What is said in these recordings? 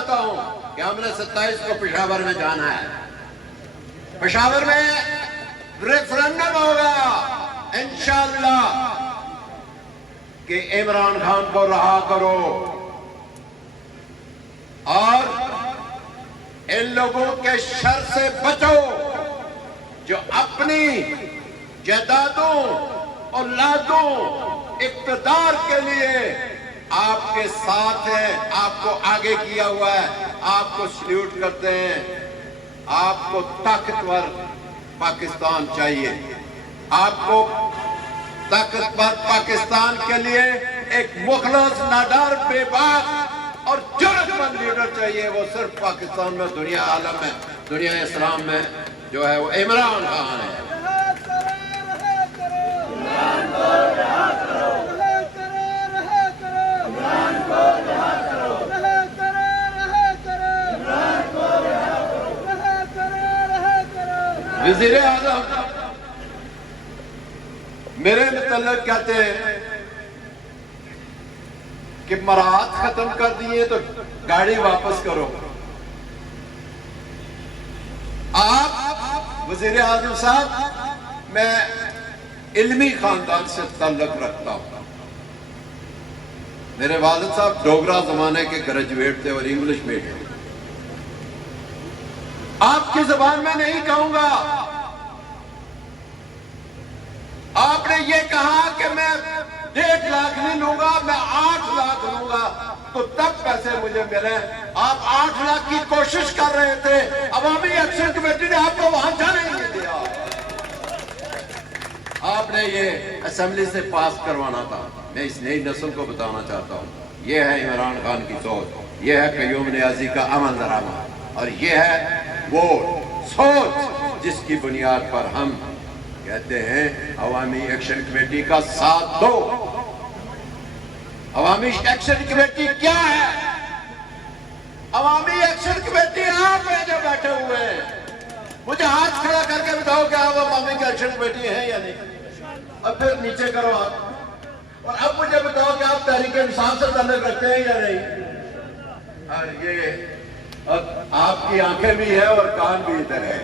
چاہتا ہوں کہ ہم نے 27 کو پشاور میں جانا ہے. پشاور میں ریفرنڈم ہوگا انشاءاللہ کہ عمران خان کو رہا کرو اور ان لوگوں کے شر سے بچو جو اپنی جائیدادوں اولادوں اقتدار کے لیے آپ کے ساتھ ہیں, آپ کو آگے کیا ہوا ہے, آپ کو سلیوٹ کرتے ہیں. آپ کو طاقتور پاکستان چاہیے. آپ کو طاقتور پاکستان کے لیے ایک مخلص, نادار, بے باک اور جرأت مند لیڈر چاہیے. وہ صرف پاکستان میں, دنیا عالم میں, دنیا اسلام میں جو ہے وہ عمران خان ہے. وزیر اعظم میرے متعلق کہتے ہیں کہ مراحت ختم کر دیے تو گاڑی واپس کرو. آپ وزیر اعظم صاحب, میں علمی خاندان سے تعلق رکھتا ہوں. میرے والد صاحب ڈوگرا زمانے کے گریجویٹ تھے اور انگلش میڈیم. آپ کی زبان میں نہیں کہوں گا. آپ نے یہ کہا کہ میں 1.5 لاکھ نہیں لوں گا, میں 8 لاکھ لوں گا, تو تب پیسے مجھے ملے. آپ 8 لاکھ کی کوشش کر رہے تھے, عوامی ایکشن کمیٹی نے آپ کو وہاں جانے نہیں دیا. آپ نے یہ اسمبلی سے پاس کروانا تھا. میں اس نئی نسل کو بتانا چاہتا ہوں, یہ ہے عمران خان کی سوچ, یہ ہے قیوم نیازی کا عمل درآمد, اور یہ ہے وہ سوچ جس کی بنیاد پر ہم کہتے ہیں عوامی ایکشن کمیٹی کا ساتھ دو. عوامی ایکشن کمیٹی کیا ہے؟ عوامی ایکشن کمیٹی آپ ہیں جو بیٹھے ہوئے ہیں. مجھے ہاتھ کھڑا کر کے بتاؤ کہ آپ عوامی ایکشن کمیٹی ہیں یا نہیں, اب پھر نیچے کرو آپ. اور اب مجھے بتاؤ کہ آپ تحریک انصاف سے تعلق رکھتے ہیں یا نہیں. اور یہ آپ کی آنکھیں بھی ہیں اور کان بھی ادھر ہے,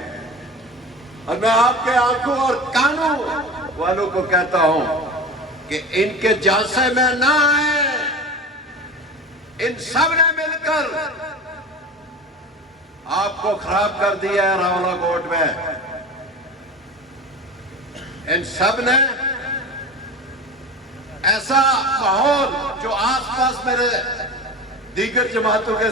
اور میں آپ کے آنکھوں اور کانوں والوں کو کہتا ہوں کہ ان کے جانسے میں نہ آئے. ان سب نے مل کر آپ کو خراب کر دیا ہے راولہ کوٹ میں. ان سب نے ایسا ماحول جو آس پاس میرے دیگر جماعتوں کے